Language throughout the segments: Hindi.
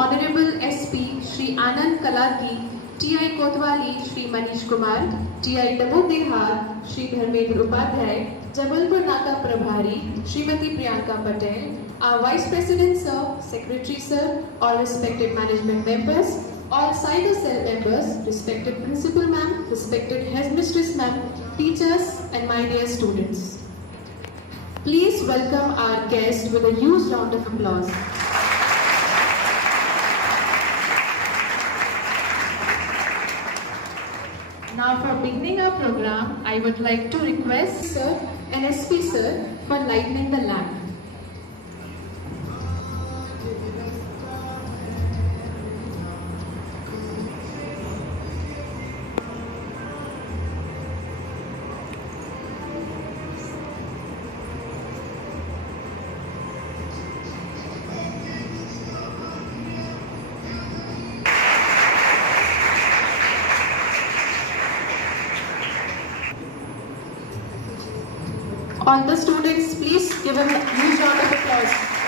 Honorable SP Shri Anand Kalagi, TI Kotwali Shri Manish Kumar, TI Damodehar Shri Dharmendra Upadhyay, Jabalpur Naka Prabhari Srimati Priyanka Patel, our Vice President Sir, Secretary Sir, all respected management members, all cyber cell members, respected Principal Ma'am, respected Headmistress Ma'am, teachers and my dear students. Please welcome our guest with a huge round of applause. Now for beginning our program, I would like to request Sir and SP Sir for lighting the lamp. All the students, please give him a huge round of applause.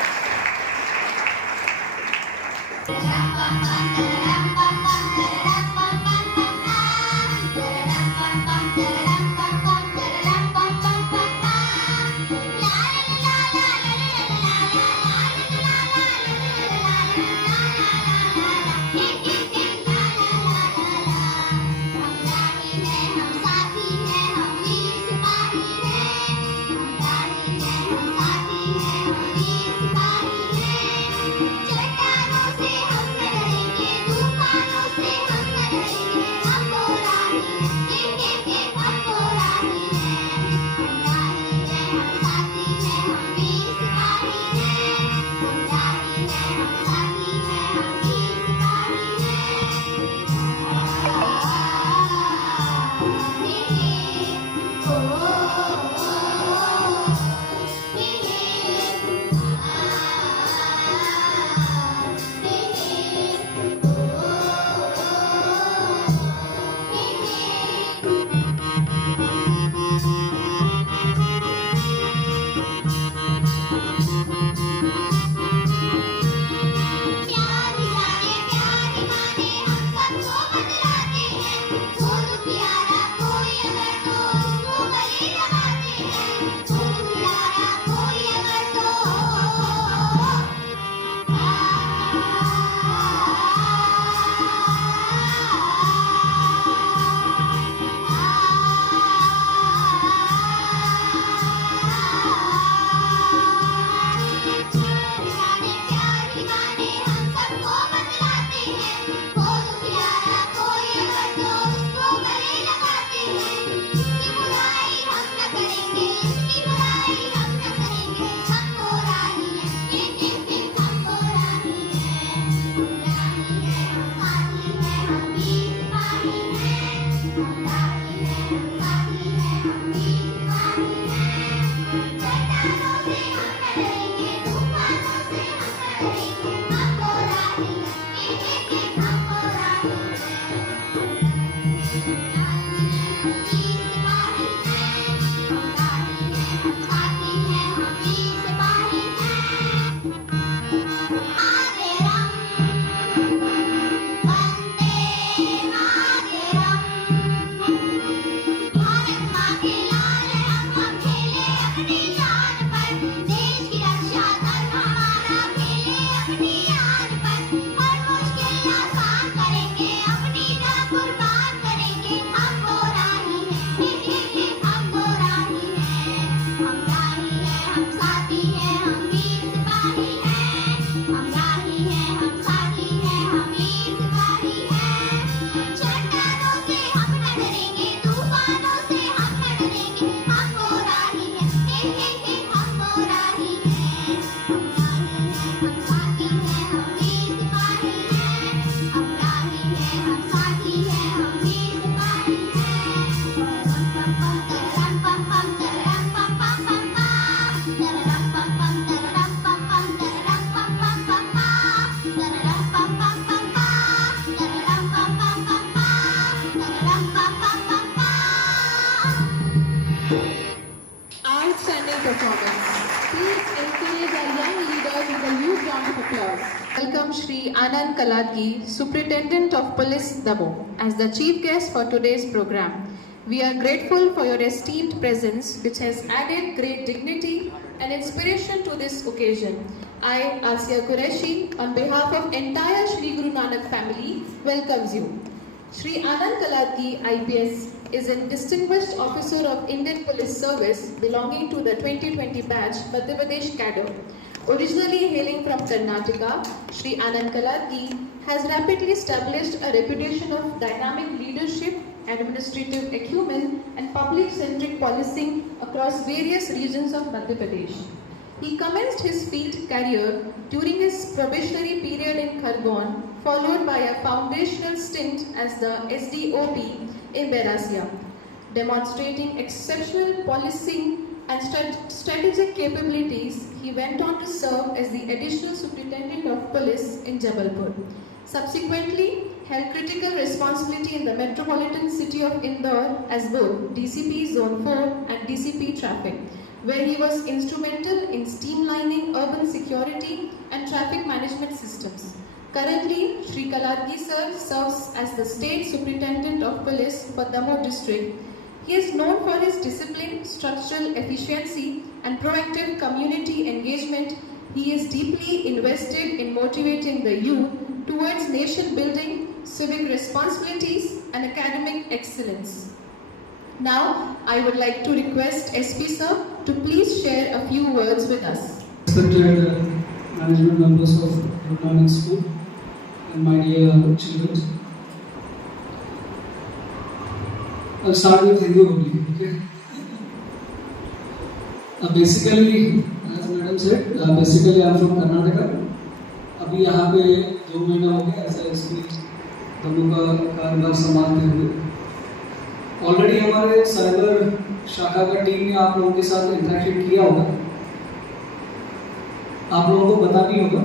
performance. Please encourage our young leaders with a huge round of applause. Welcome Shri Anand Kaladgi, Superintendent of Police Damoh, as the chief guest for today's program. We are grateful for your esteemed presence, which has added great dignity and inspiration to this occasion. I, Asya Qureshi, on behalf of entire Shri Guru Nanak family, welcomes you. Shri Anand Kaladgi, IPS, is a distinguished officer of Indian Police Service belonging to the 2020 batch Madhya Pradesh cadre. Originally hailing from Karnataka, Shri Anand Kaladgi has rapidly established a reputation of dynamic leadership, administrative acumen and public-centric policing across various regions of Madhya Pradesh. He commenced his field career during his probationary period in Khargone, followed by a foundational stint as the SDOP in Berasia. Demonstrating exceptional policing and strategic capabilities, he went on to serve as the Additional Superintendent of Police in Jabalpur. Subsequently, held critical responsibility in the metropolitan city of Indore as both DCP Zone 4 and DCP Traffic, where he was instrumental in streamlining urban security and traffic management systems. Currently, Shri Kaladgi sir serves as the State Superintendent of Police for Damoh district. He is known for his discipline, structural efficiency and proactive community engagement. He is deeply invested in motivating the youth towards nation building, civic responsibilities and academic excellence. Now, I would like to request SP sir to please share a few words with us. Respected management members of Guru Nanak School and my dear children, I'll start with Hindi only, okay? Basically, as madam said, basically I'm from Karnataka. अभी यहाँ पे 2 महीना हो गया ऐसा SP दमोह का कार्यभार संभालते हुए। ऑलरेडी हमारे साइबर शाखा का टीम ने आप लोगों के साथ इंटरेक्शन किया होगा। आप लोगों को पता भी होगा,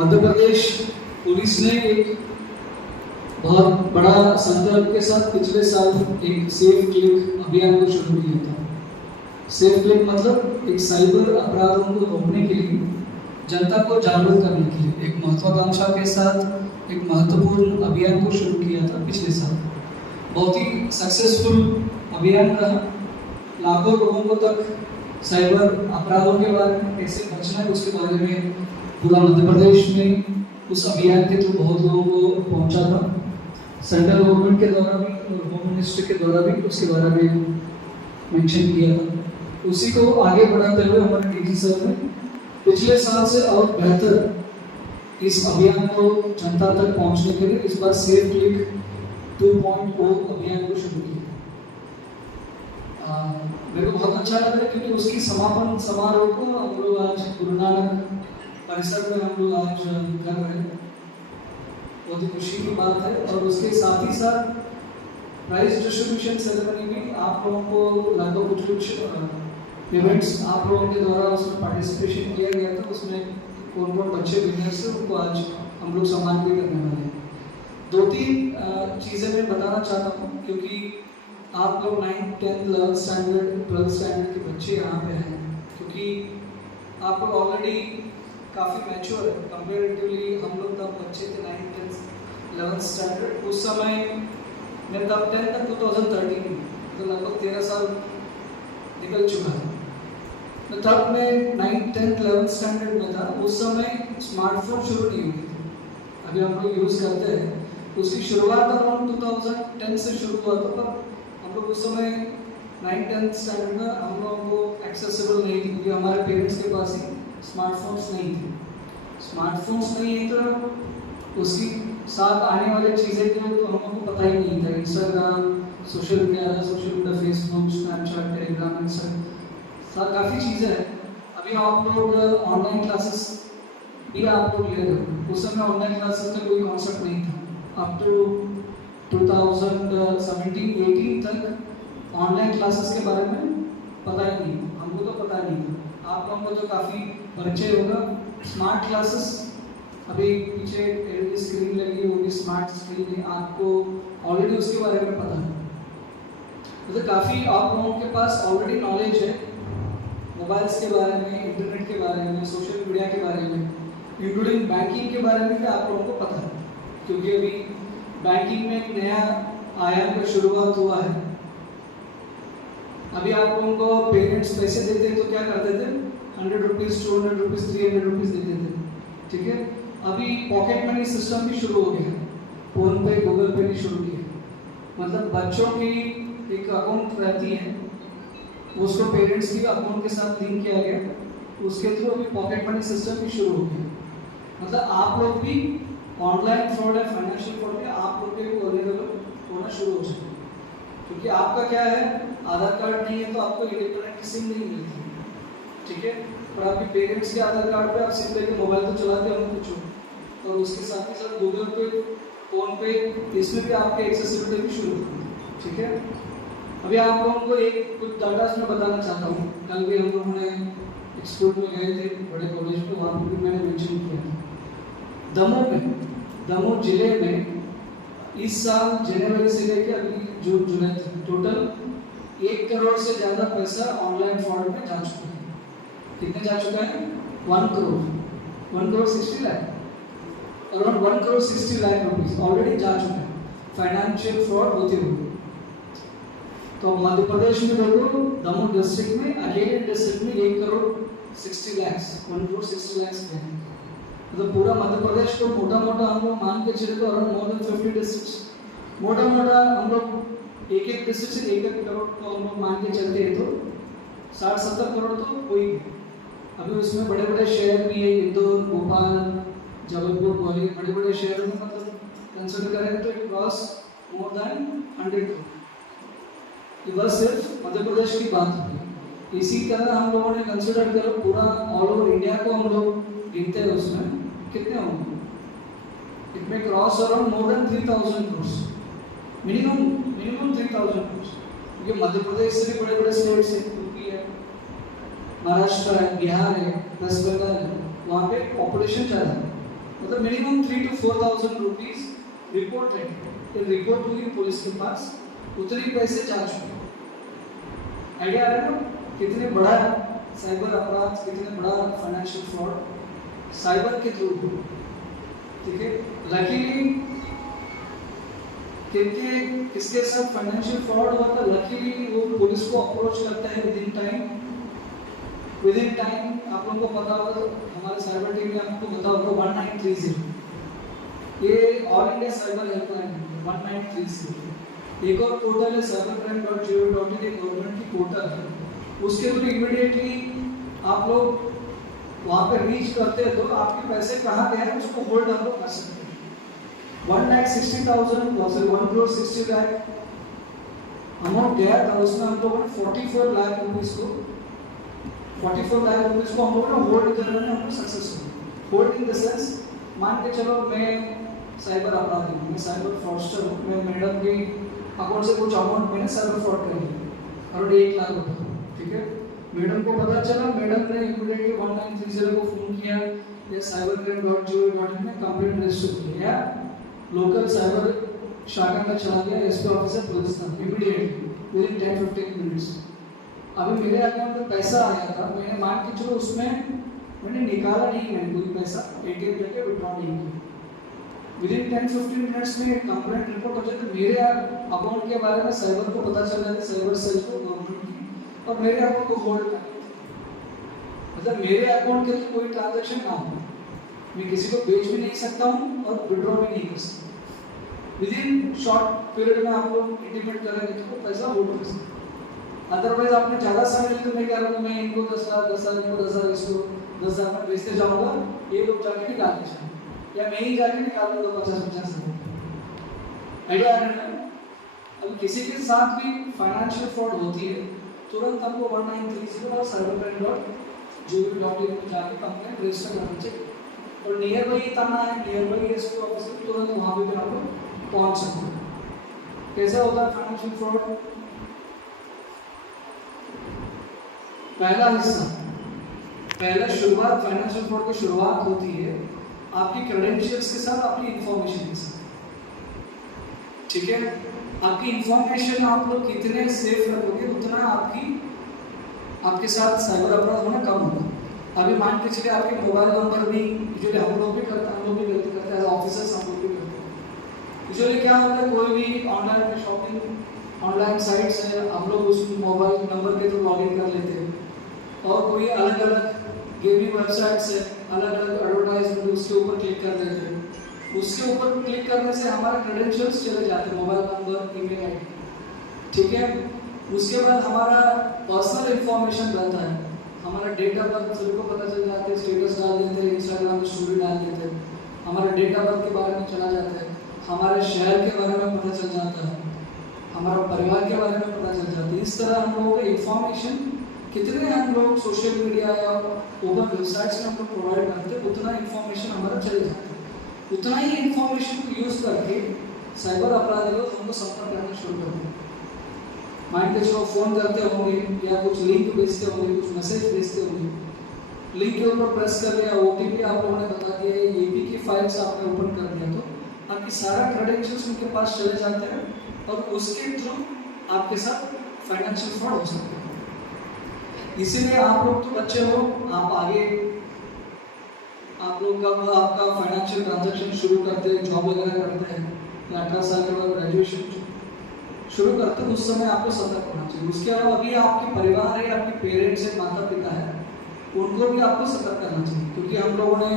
मध्य प्रदेश पुलिस ने एक बहुत बड़ा संकल्प के साथ पिछले साल एक सेफ क्लिक अभियान को शुरू किया था। सेफ क्लिक मतलब एक साइबर अपराधों को रोकने के लिए, जनता को जागरूक करने के लिए एक महत्वाकांक्षा के साथ एक महत्वपूर्ण अभियान को शुरू किया था पिछले साल। बहुत ही सक्सेसफुल अभियान रहा। लाखों लोगों को तक साइबर अपराधों के बारे में कैसे बचना है उसके बारे में पूरा मध्य प्रदेश में उस अभियान के थ्रू बहुत लोगों को पहुंचा था। सेंट्रल गवर्नमेंट के द्वारा भी और होम मिनिस्ट्री के द्वारा भी उसके बारे में मेंशन किया था। उसी को आगे बढ़ाते हुए हमारे डीजी सर ने पिछले साल से और बेहतर इस अभियान को जनता तक पहुंचने के लिए इस बार सेफ क्लिक 2.0 अभियान को शुरू किया। मेरे को बहुत अच्छा लग रहा है क्योंकि उसकी समापन समारोह को हम लोग आज गुरु नानक परिसर में हम लोग आज कर रहे हैं। बहुत ही खुशी की बात है और उसके साथ ही साथ प्राइज डिस्ट्रीब्यूशन सेरेमनी में आप लोगों को लगभग कुछ इवेंट्स आप लोगों के द्वारा उसमें पार्टिसिपेशन किया गया था। उसमें कौन कौन बच्चे विनर्स थे उनको आज हम लोग सम्मान भी करने वाले हैं। 2-3 चीज़ें मैं बताना चाहता हूँ क्योंकि आप लोग 9th, 10th, 11th standard, 12th standard के बच्चे यहाँ पे हैं, क्योंकि आप लोग ऑलरेडी काफ़ी मैच्योर है कंपेरेटिवली। हम लोग तब बच्चे थे 9th, 10th, 11th स्टैंडर्ड। उस समय मैं तब 10th तक 2013 में, तो लगभग 13 साल निकल चुका है। तो तब मैं 9th, 10th, 11th स्टैंडर्ड में था। उस समय स्मार्टफोन शुरू नहीं हुए थे, अभी हम लोग यूज़ करते हैं। उसकी शुरुआत अराउंड 2010 से शुरू हुआ था, पर हम लोग उस समय 9th, 10th स्टैंडर्ड में हम लोगों को एक्सेसिबल नहीं थी क्योंकि हमारे पेरेंट्स के पास ही स्मार्टफोन्स नहीं थे। स्मार्टफोन्स नहीं तो उसकी साथ आने वाली चीज़ें थी तो हम लोगों को पता ही नहीं था। Instagram, social media, Facebook, Snapchat, Telegram, Insta काफ़ी चीज़ें हैं। अभी आप लोग ऑनलाइन क्लासेस भी आप लोग ले रहे हो। उस समय ऑनलाइन क्लासेस का कोई कॉन्सेप्ट नहीं था। अप टू 2017-18 तक ऑनलाइन क्लासेस के बारे में पता ही नहीं, हमको तो पता नहीं था। आप लोगों को तो काफ़ी परिचय होगा। स्मार्ट क्लासेस अभी पीछे एलईडी स्क्रीन लगी है, वो भी स्मार्ट स्क्रीन है, आपको ऑलरेडी उसके बारे में पता है। तो काफ़ी आप लोगों के पास ऑलरेडी नॉलेज है। मोबाइल्स के बारे में, इंटरनेट के बारे में, सोशल मीडिया के बारे में, इंक्लूडिंग बैंकिंग के बारे में भी आप लोगों को पता है, क्योंकि अभी बैंकिंग में एक नया आयाम का शुरुआत हुआ है। अभी आप लोगों को पेरेंट्स पैसे देते हैं तो क्या करते थे, 100 रुपीज़, 200 रुपीज़, 300 रुपीज़ देते थे, ठीक है। अभी पॉकेट मनी सिस्टम भी शुरू हो गया, फोन पे, गूगल पे भी शुरू किया। मतलब बच्चों की एक अकाउंट रहती है, उसको पेरेंट्स की अकाउंट के साथ लिंक किया गया, उसके थ्रू अभी पॉकेट मनी सिस्टम भी शुरू हो गया। मतलब आप लोग भी ऑनलाइन फ्रॉड है, फाइनेंशियल फ्रॉड है, आप लोग के भी अवेलेबल होना शुरू हो सकते हैं, क्योंकि आपका क्या है, आधार कार्ड नहीं है तो आपको इलेक्ट्रॉनिक सिम नहीं मिलती, ठीक है। और आपके पेरेंट्स के आधार कार्ड पे आप सिम लेके मोबाइल तो चलाते होंगे कुछ, और उसके साथ ही साथ गूगल पे, फोन पे, इसमें भी आपके एक्सेसिबिलिटी भी शुरू होती है, ठीक है। अभी आप लोगों को एक कुछ डाटा मैं बताना चाहता हूँ। कल भी हम लोगों ने एक स्कूल में गए थे, बड़े कॉलेज में, वहाँ पर भी मैंने मेंशन किया था। दमोह जिले में इस साल जनवरी से लेकर अभी जून जुलाई तक टोटल 1 करोड़ से ज़्यादा पैसा ऑनलाइन फ्रॉड में जा चुका है। कितने जा चुका है? 1 crore, 1 crore 60 lakh, around 1 crore 60 lakh rupees already जा चुका है फाइनेंशियल फ्रॉड होते हुए। तो मध्य प्रदेश में देखो, दमोह डिस्ट्रिक्ट में, अकेले डिस्ट्रिक्ट में 1 करोड़ 60 लाख, 1 करोड़ 60 लाख है। मतलब पूरा मध्य प्रदेश को मोटा मोटा हम लोग मान के चले तो अराउंड मोर देन 50 डिस्ट्रिक्ट, मोटा मोटा हम लोग एक डिस्ट्रिक्ट से 1 करोड़ को हम लोग मान के चलते हैं तो 60-70 करोड़ तो हो ही गए। अभी उसमें बड़े बड़े शहर भी है, इंदौर, भोपाल, जबलपुर, ग्वालियर, बड़े बड़े शहरों में मतलब कंसिडर करें तो it cross more than 100 crore. ये बस सिर्फ मध्य प्रदेश की बात है। इसी तरह हम लोगों ने कंसिडर करो पूरा ऑल ओवर इंडिया को हम लोग गिनते हैं, उसमें कितने होंगे? इट में cross around more than 3000 crore, minimum 3000 crore. ये मध्य प्रदेश से भी बड़े बड़े स्टेट्स हैं, यूपी है, महाराष्ट्र है, बिहार है, वेस्ट बंगाल है, वहाँ पे पॉपुलेशन ज़्यादा है। मतलब मिनिमम 3 to 4,000 रुपीज़ रिपोर्ट है, रिपोर्ट हुई पुलिस के पास, उतने पैसे जा चुके। आइडिया आ रहा है ना कितने बड़ा साइबर अपराध, कितने बड़ा फाइनेंशियल फ्रॉड साइबर के थ्रू, ठीक है। लकीली किसके साथ फाइनेंशियल फ्रॉड हुआ था, लकीली वो पुलिस को अप्रोच करता है विद इन टाइम। आप लोगों को पता होगा, तो हमारे साइबर टीम में आपको पता होगा 1930, ये ऑल इंडिया साइबर हेल्पलाइन है 1930। एक और पोर्टल है cybercrime.gov.in, एक गवर्नमेंट की पोर्टल है, उसके थ्रू इमीडिएटली आप लोग वहाँ पे रीच करते हैं तो आपके पैसे कहाँ गए हैं उसको होल्ड आप लोग कर सकते हैं। 1 करोड़ 60 लाख अमाउंट गया था, उसमें हम लोगों ने 44 लाख रुपीस को हम लोगों ने होल्ड करने में हम successful. Hold in the sense, मान के चलो मैं साइबर अपराधी हूँ, मैं साइबर फ्रॉडस्टर हूँ, मैं मैडम की अकाउंट से कुछ अमाउंट मैंने साइबर फ्रॉड कर लिया और 1 लाख रुपये, ठीक है। मैडम को पता चला, मैडम ने इमीडिएटली 1930 को फोन किया या cybercrime.gov.in में कंप्लेंट रजिस्टर किया या लोकल साइबर शाखा में चला गया एसपी ऑफिसर पुलिस था, इमीडिएटली विद इन 10-15 मिनट्स। अभी मेरे अकाउंट में पैसा आया था, मैंने मान के चलो उसमें मैंने निकाला नहीं, मैंने कोई पैसा एटीएम जाके विड्रॉ नहीं किया। विद इन 10-15 मिनट्स में कंप्लेंट रिपोर्ट हो जाए तो मेरे अकाउंट के बारे में साइबर को पता चल जाता है, साइबर सेल को, गवर्नमेंट की, और मेरे अकाउंट को होल्ड कर, मतलब मेरे अकाउंट के कोई ट्रांजैक्शन ना हो, मैं किसी को बेच भी नहीं सकता हूँ और विड्रॉ भी नहीं कर सकता। विद इन शॉर्ट पीरियड में आप लोग इंटीमेट करेंगे तो पैसा होल्ड कर सकते। अदरवाइज आपने ज़्यादा समय तो मैं कह रहा हूँ मैं इनको 10,000 इनको 10,000 इसको 10,000 में बेचते जाऊँगा, ये लोग जाके निकाल के जाएंगे या मैं ही जाके निकाल दूँगा 50-50 आइडिया आ रहा है। अब किसी के साथ भी फाइनेंशियल फ्रॉड होती है, तुरंत हमको 1930 और cybercrime.gov.in में जाके कंप्लेंट रजिस्टर करना चाहिए और नियर बाई थाना है, नियर बाई एसपी ऑफिस है, तुरंत वहाँ पे आप लोग पहुँच सकते हैं। कैसे होता है फाइनेंशियल फ्रॉड? पहला हिस्सा, पहला शुरुआत फाइनेंशियल फ्रॉड की शुरुआत होती है आपकी क्रेडेंशियल्स के साथ, आपकी इंफॉर्मेशन के साथ, ठीक है। आपकी इंफॉर्मेशन आप लोग कितने सेफ रखोगे उतना आपके साथ साइबर अपराध होना कम होगा। अभी मान के चलिए आपके मोबाइल नंबर भी यूजुअली हम लोग भी करते हैं, हम लोग भी गलती करते हैं, एज ऑफिसर्स हम लोग भी करते हैं। यूजुअली क्या होता है, कोई भी ऑनलाइन में शॉपिंग ऑनलाइन साइट्स है, हम लोग उस मोबाइल नंबर के थ्रू लॉग इन कर लेते हैं, और कोई अलग अलग गेमिंग वेबसाइट्स है, अलग अलग एडवर्टाइजमेंट उसके ऊपर क्लिक कर देते हैं। उसके ऊपर क्लिक करने से हमारा क्रेडेंशियल्स चले जाते हैं, मोबाइल नंबर, ईमेल आईडी, ठीक है। उसके बाद हमारा पर्सनल इंफॉर्मेशन रहता है, हमारा डेट ऑफ बर्थ सभी को पता चल जाता है, स्टेटस डाल देते हैं, इंस्टाग्राम पे स्टोरी डाल देते हैं, हमारा डेट ऑफ बर्थ के बारे में चला जाता है, हमारे शहर के बारे में पता चल जाता है, हमारा परिवार के बारे में पता चल जाता है। इस तरह हम लोगों को इंफॉर्मेशन कितने हम लोग सोशल मीडिया या ओपन वेबसाइट्स में हम लोग प्रोवाइड करते हैं, उतना इंफॉर्मेशन हमारा चले जाता है। उतना ही इंफॉर्मेशन को यूज करके साइबर अपराधी लोग हमको संपर्क करना शुरू करते हैं। माइंड के जो फोन करते होंगे या कुछ लिंक भेजते होंगे, कुछ मैसेज भेजते होंगे, लिंक के ऊपर प्रेस कर लिया, ओटीपी आप लोगों ने बता दिया, एपी की फाइल्स आपने ओपन कर दिया, तो आपकी सारा क्रेडेंशियल्स उनके पास चले जाते हैं और उसके थ्रू आपके साथ फाइनेंशियल फ्रॉड हो सकते हैं। इसीलिए आप लोग तो बच्चे हो, आप आगे आप लोग कब आपका फाइनेंशियल ट्रांजैक्शन शुरू करते हैं, जॉब वगैरह करते हैं, 18 साल के बाद ग्रेजुएशन शुरू करते हैं, उस समय आपको सतर्क होना चाहिए। उसके अलावा अभी आपके परिवार है, आपके पेरेंट्स है, माता पिता है, उनको भी आपको सतर्क करना चाहिए, क्योंकि हम लोगों ने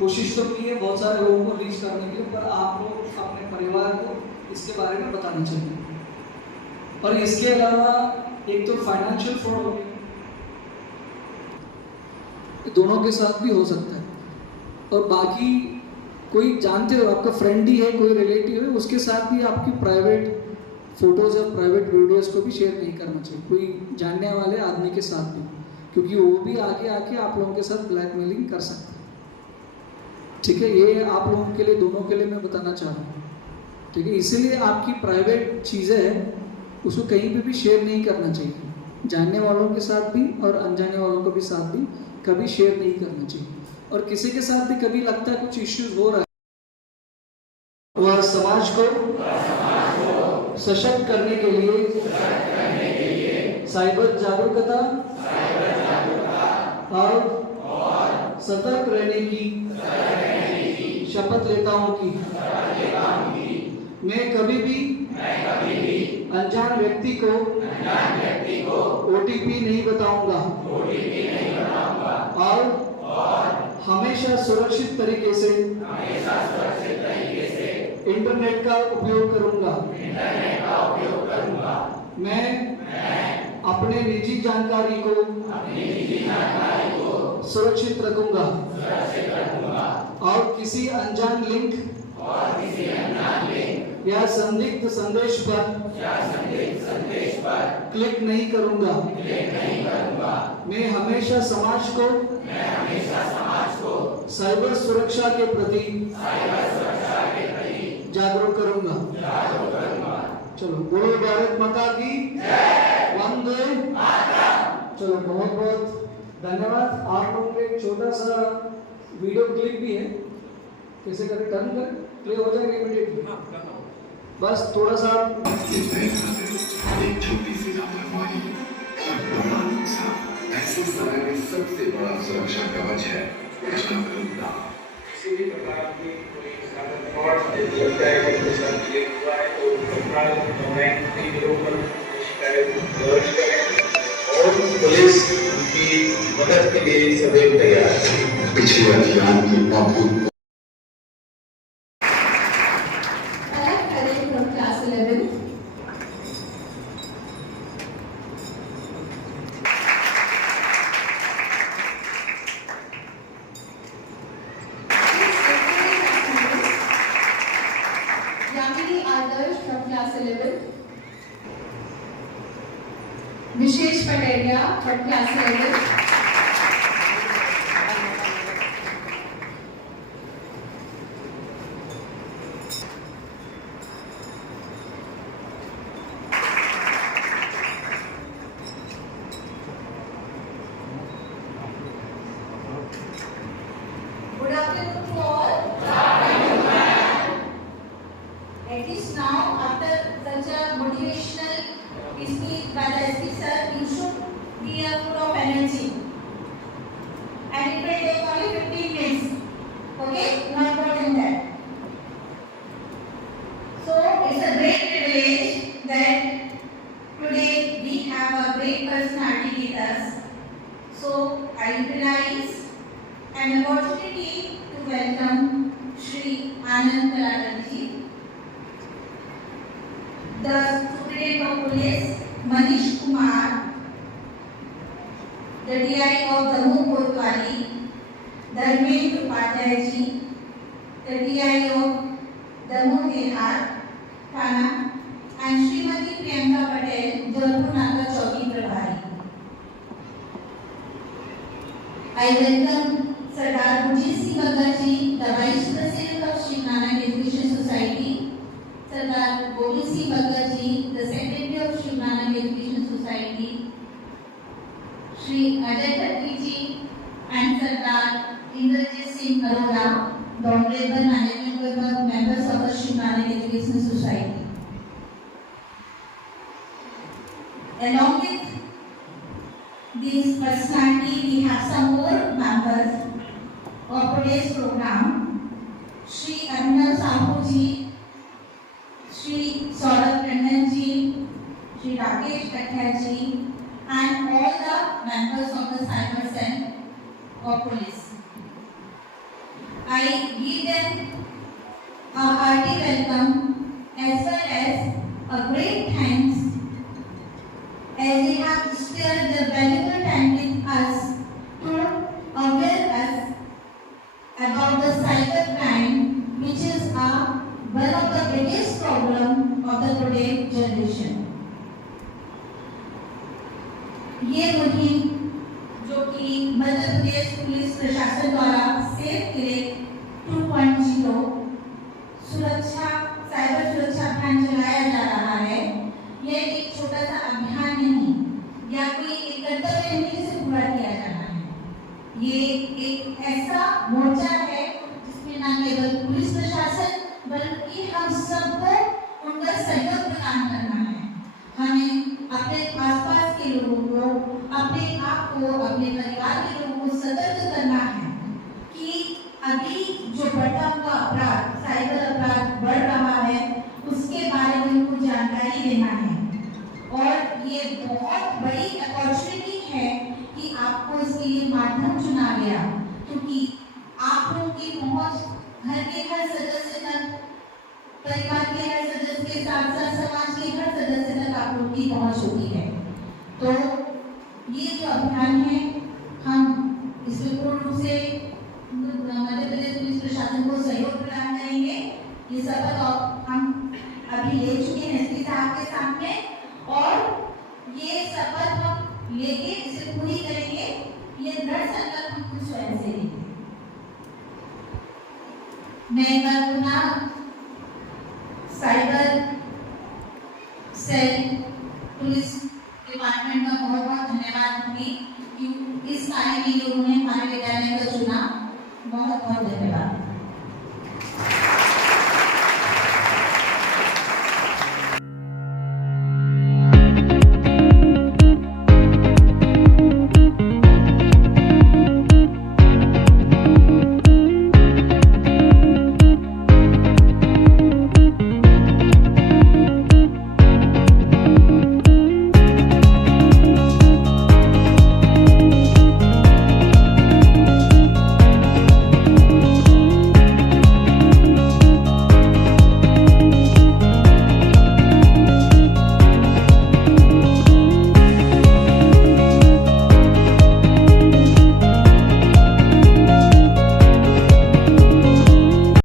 कोशिश तो की है बहुत सारे लोगों को रीच करने के लिए, पर आप लोग अपने परिवार को इसके बारे में बताना चाहिए। और इसके अलावा एक तो फाइनेंशियल फ्रॉड हो गया, दोनों के साथ भी हो सकता है, और बाकी कोई जानते हो आपका फ्रेंड ही है, कोई रिलेटिव है, उसके साथ भी आपकी प्राइवेट फोटोज और प्राइवेट वीडियोस को भी शेयर नहीं करना चाहिए, कोई जानने वाले आदमी के साथ भी, क्योंकि वो भी आगे आके आप लोगों के साथ ब्लैकमेलिंग कर सकते हैं, ठीक है। ये आप लोगों के लिए, दोनों के लिए मैं बताना चाह रहा हूँ, ठीक है। इसीलिए आपकी प्राइवेट चीज़ें हैं उसको कहीं पे भी शेयर नहीं करना चाहिए, जानने वालों के साथ भी और अनजाने वालों को भी साथ भी कभी शेयर नहीं करना चाहिए। और किसी के साथ भी कभी लगता है कुछ इश्यूज हो रहा है, वह समाज को सशक्त करने के लिए साइबर जागरूकता और सतर्क रहने की शपथ लेता हूं कि मैं कभी भी अनजान व्यक्ति को ओटीपी नहीं बताऊंगा और हमेशा सुरक्षित तरीके से इंटरनेट का उपयोग करूंगा। मैं अपने निजी जानकारी को सुरक्षित रखूंगा और किसी अनजान लिंक या संदिग्ध संदेश पर क्लिक नहीं करूंगा। मैं हमेशा समाज को साइबर सुरक्षा के प्रति जागरूक करूंगा। चलो, बोलो भारत माता की वंदे मातरम। चलो, बहुत बहुत धन्यवाद। आप लोगों के एक छोटा सा वीडियो क्लिप भी है, कैसे करें, टर्न कर प्ले हो जाएगा इमीडिएटली, बस थोड़ा सा एक छोटी सी लापरवाही और बड़ा नुकसान ऐसे समय में सबसे बड़ा सुरक्षा कवच है जागरूकता। किसी भी प्रकार की कोई साइबर फ्रॉड यदि लगता है कि कोई साथ क्लिक हुआ है तो तत्काल 990 पर शिकायत दर्ज करें और पुलिस उनकी मदद के लिए सदैव तैयार है। पिछले अभियान की अद्भुत from class 11. Yamini Adarsh from class 11. Vishesh Pataria from class 11. Good afternoon to all. At least now, after such a motivational speech by the SP sir, you should be full of Okay, not more than that. So it's a great privilege that today we have a great personality with us. So I utilize an opportunity to welcome Shri Anand Kalakarji, the Superintendent of Police Manish Kumar, the DI of Damoh Kotwali, Dharmendra Upadhyay ji, the DI of Damoh Dehat, Thana, and Srimati Priyanka Patel, Jabalpur Naka Chowki Prabhari. I welcome Sardar Gurjit Singh Bhagat ji, the Vice President of Shri Nanak Education Society, Sardar Govind Singh Bhagat ji, the Secretary of Shri Nanak Education Society, Shri Ajay Khatri ji, and Sardar Indrajit Singh Arora, the Honorable Management Member, members of the Shri Nanak Education Society. Along with this personality, we have some more members of today's program. Shri Arunal Sahu ji, Shri Saurabh Tandon ji, Shri Rakesh Kathia ji, and all the members of the Cyber Cell of Police. I give them a hearty welcome as well as a great thanks as they have spared their valuable time with us to aware us about the cyber crime, which is one of the biggest problem of the today generation. ये मुहिम जो कि मध्य प्रदेश पुलिस प्रशासन द्वारा सेफ किले 2.0 सुरक्षा साइबर सुरक्षा अभियान चलाया जा रहा है। ये एक छोटा सा अभियान नहीं या कोई एक कर्तव्य नहीं जिसे पूरा किया जाना है। ये एक ऐसा मोर्चा है जिसमें न केवल पुलिस प्रशासन बल्कि हम सबको उनका सहयोग प्रदान करना है। हमें अपने आसपास के लोगों को, अपने आप को, अपने परिवार के लोगों को सतर्क करना है कि अभी जो बढ़ता हुआ अपराध, साइबर अपराध बढ़ रहा है, उसके बारे में उनको जानकारी देना है। और ये बहुत बड़ी अपॉर्चुनिटी है कि आपको इसके लिए माध्यम चुना गया, क्योंकि आप लोगों की पहुंच घर के हर सदस्य तक, परिवार के हर सदस्य के साथ साथ समाज के हर सदस्य तक आप लोगों की पहुंच होती है। तो ये जो अभियान है, हम इसमें पूर्ण रूप से मध्य प्रदेश पुलिस प्रशासन को सहयोग प्रदान करेंगे। ये शपथ हम अभी ले चुके हैं एसपी साहब के सामने, और ये शपथ हम लेके इसे पूरी करेंगे। ये दृढ़ संकल्प हम खुद स्वयं से लेंगे। मैं एक बार पुनः साइबर सेल पुलिस डिपार्टमेंट का बहुत बहुत धन्यवाद दूंगी कि इस कार्य के लिए उन्होंने हमारे विद्यालय को चुना। बहुत बहुत धन्यवाद।